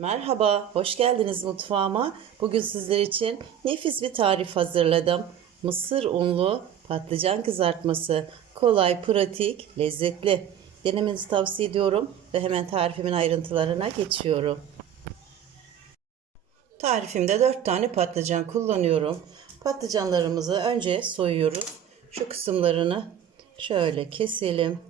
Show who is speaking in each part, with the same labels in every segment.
Speaker 1: Merhaba, hoş geldiniz mutfağıma. Bugün sizler için nefis bir tarif hazırladım. Mısır unlu patlıcan kızartması. Kolay, pratik, lezzetli. Denemenizi tavsiye ediyorum ve hemen tarifimin ayrıntılarına geçiyorum. Tarifimde 4 tane patlıcan kullanıyorum. Patlıcanlarımızı önce soyuyoruz. Şu kısımlarını şöyle keselim.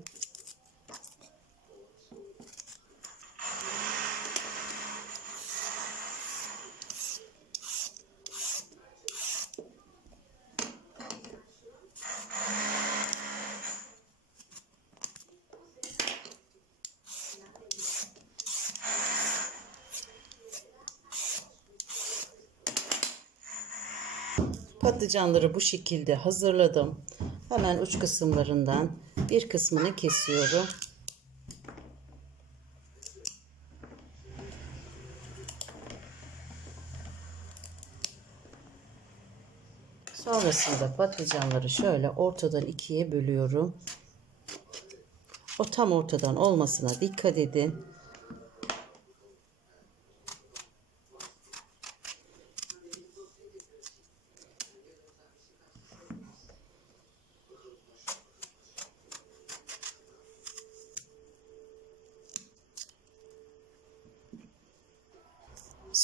Speaker 1: Patlıcanları bu şekilde hazırladım. Hemen uç kısımlarından bir kısmını kesiyorum. Sonrasında patlıcanları şöyle ortadan ikiye bölüyorum. O tam ortadan olmasına dikkat edin.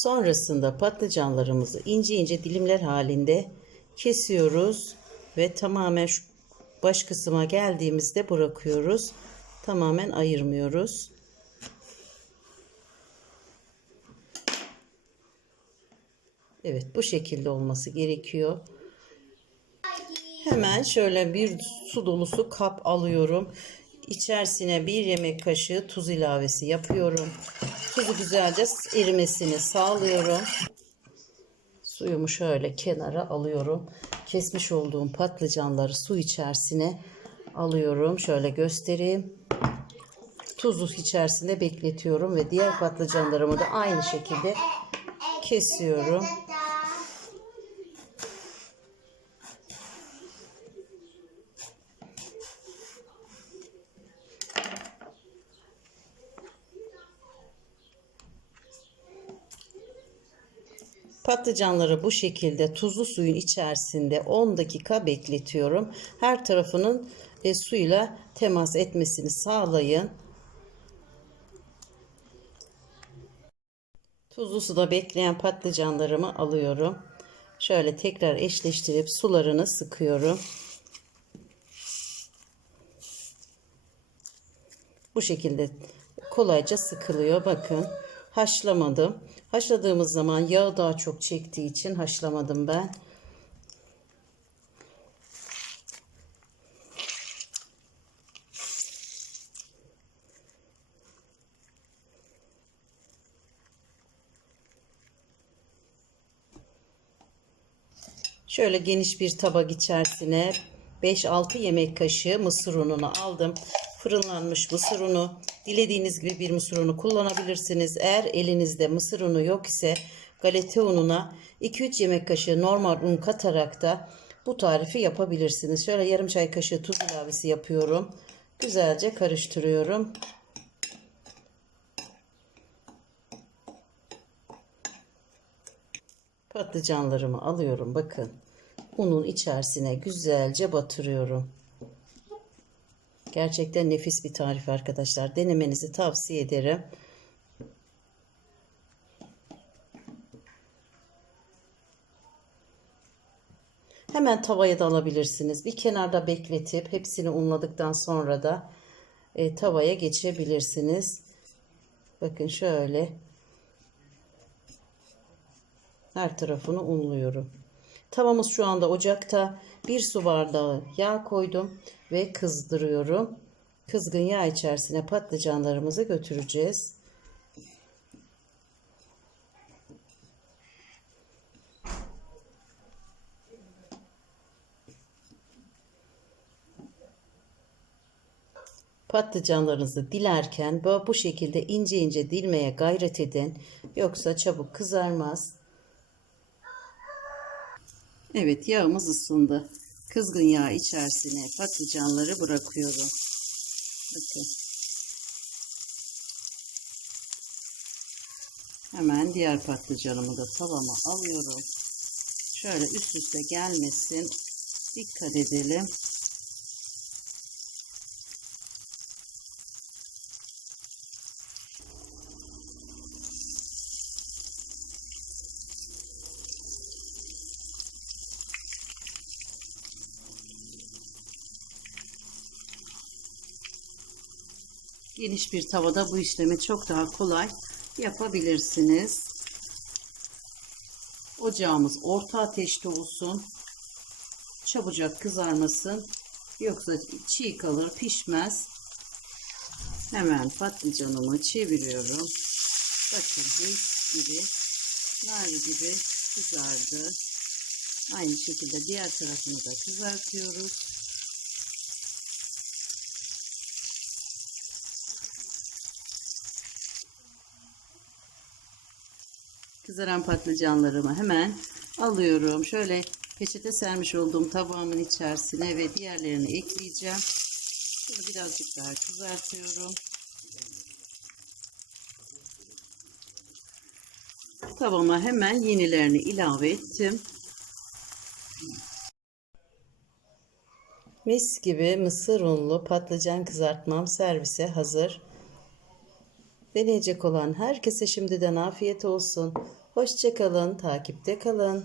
Speaker 1: Sonrasında patlıcanlarımızı ince ince dilimler halinde kesiyoruz ve tamamen şu baş kısma geldiğimizde bırakıyoruz. Tamamen ayırmıyoruz. Evet bu şekilde olması gerekiyor. Hemen şöyle bir su dolusu kap alıyorum. İçerisine bir yemek kaşığı tuz ilavesi yapıyorum. Tuzu güzelce erimesini sağlıyorum. Suyumu şöyle kenara alıyorum. Kesmiş olduğum patlıcanları su içerisine alıyorum. Şöyle göstereyim. Tuzu içerisinde bekletiyorum ve diğer patlıcanlarımı da aynı şekilde kesiyorum. Patlıcanları bu şekilde tuzlu suyun içerisinde 10 dakika bekletiyorum. Her tarafının e, suyla temas etmesini sağlayın. Tuzlu suda bekleyen patlıcanlarımı alıyorum. Şöyle tekrar eşleştirip sularını sıkıyorum. Bu şekilde kolayca sıkılıyor. Bakın haşlamadım. Haşladığımız zaman yağ daha çok çektiği için haşlamadım ben. Şöyle geniş bir tabak içerisine 5-6 yemek kaşığı mısır ununu aldım. Fırınlanmış mısır unu. Dilediğiniz gibi bir mısır unu kullanabilirsiniz. Eğer elinizde mısır unu yok ise galeta ununa 2-3 yemek kaşığı normal un katarak da bu tarifi yapabilirsiniz. Şöyle yarım çay kaşığı tuz ilavesi yapıyorum. Güzelce karıştırıyorum. Patlıcanlarımı alıyorum. Bakın unun içerisine güzelce batırıyorum. Gerçekten nefis bir tarif arkadaşlar. Denemenizi tavsiye ederim. Hemen tavaya da alabilirsiniz. Bir kenarda bekletip hepsini unladıktan sonra da e, tavaya geçebilirsiniz. Bakın şöyle her tarafını unluyorum. Tavamız şu anda ocakta. Bir su bardağı yağ koydum ve kızdırıyorum. Kızgın yağ içerisine patlıcanlarımızı götüreceğiz. Patlıcanlarınızı dilerken bu şekilde ince ince dilmeye gayret edin. Yoksa çabuk kızarmaz. Evet yağımız ısındı. Kızgın yağ içerisine patlıcanları bırakıyorum. Bakın. Hemen diğer patlıcanımı da tavama alıyorum. Şöyle üst üste gelmesin. Dikkat edelim. Geniş bir tavada bu işlemi çok daha kolay yapabilirsiniz. Ocağımız orta ateşte olsun. Çabucak kızarmasın. Yoksa çiğ kalır, pişmez. Hemen patlıcanımı çeviriyorum. Bakın mis gibi, nar gibi kızardı. Aynı şekilde diğer tarafını da kızartıyoruz. Kızaran patlıcanlarımı hemen alıyorum. Şöyle peçete sermiş olduğum tabağımın içerisine ve diğerlerini ekleyeceğim. Şunu birazcık daha kızartıyorum. Tavama hemen yenilerini ilave ettim. Mis gibi mısır unlu patlıcan kızartmam servise hazır. Deneyecek olan herkese şimdiden afiyet olsun. Hoşçakalın, takipte kalın.